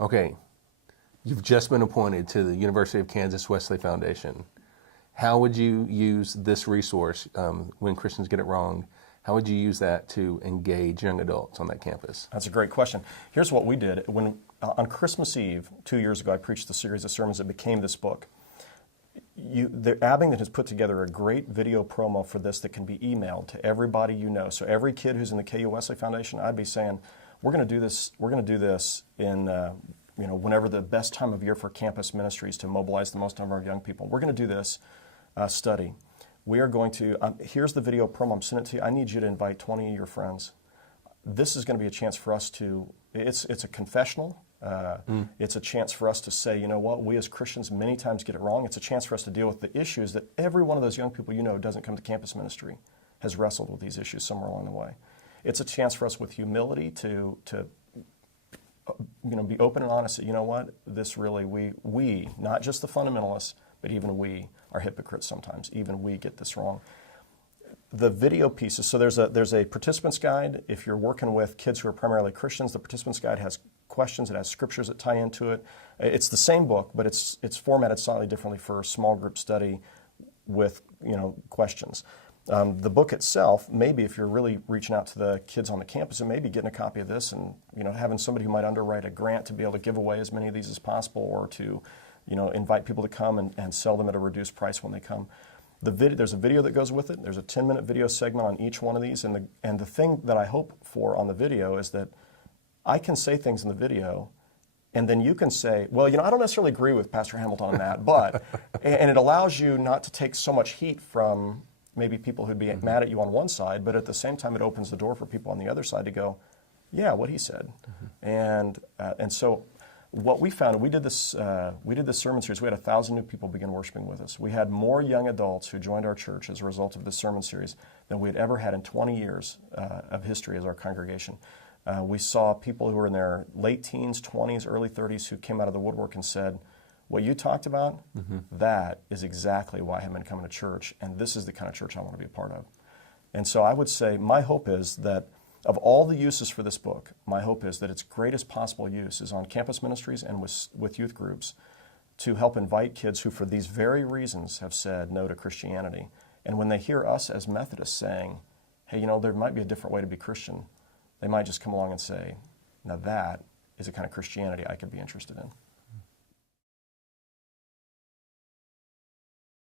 Okay, you've just been appointed to the University of Kansas Wesley Foundation. How would you use this resource when Christians get it wrong? How would you use that to engage young adults on that campus? That's a great question. Here's what we did. On Christmas Eve, 2 years ago, I preached a series of sermons that became this book. Abingdon has put together a great video promo for this that can be emailed to everybody you know. So every kid who's in the KU Wesley Foundation, I'd be saying, we're going to do this. We're going to do this in whenever the best time of year for campus ministries to mobilize the most number of young people. We're going to do this study. We are going to. Here's the video promo. I'm sending it to you. I need you to invite 20 of your friends. This is going to be a chance for us to. It's a confessional. It's a chance for us to say, you know what, we as Christians many times get it wrong. It's a chance for us to deal with the issues that every one of those young people you know who doesn't come to campus ministry has wrestled with these issues somewhere along the way. It's a chance for us with humility to be open and honest that, you know what, this really, we, not just the fundamentalists, but even we are hypocrites sometimes. Even we get this wrong. The video pieces, so there's a participant's guide. If you're working with kids who are primarily Christians, the participant's guide has questions, it has scriptures that tie into it. It's the same book, but it's formatted slightly differently for a small group study with questions. The book itself, maybe if you're really reaching out to the kids on the campus, and maybe getting a copy of this and having somebody who might underwrite a grant to be able to give away as many of these as possible, or to invite people to come and sell them at a reduced price when they come. There's a video that goes with it. There's a 10-minute video segment on each one of these, and the thing that I hope for on the video is that I can say things in the video, and then you can say, well, I don't necessarily agree with Pastor Hamilton on that, but, and it allows you not to take so much heat from maybe people who'd be mad at you on one side, but at the same time it opens the door for people on the other side to go, yeah, what he said. And so what we found, we did this sermon series, we had 1,000 new people begin worshiping with us. We had more young adults who joined our church as a result of this sermon series than we had ever had in 20 years of history as our congregation. We saw people who were in their late teens, 20s, early 30s who came out of the woodwork and said, what you talked about, that is exactly why I've been coming to church, and this is the kind of church I want to be a part of. And so I would say my hope is that of all the uses for this book, my hope is that its greatest possible use is on campus ministries and with youth groups to help invite kids who for these very reasons have said no to Christianity. And when they hear us as Methodists saying, hey, there might be a different way to be Christian, they might just come along and say, now that is a kind of Christianity I could be interested in.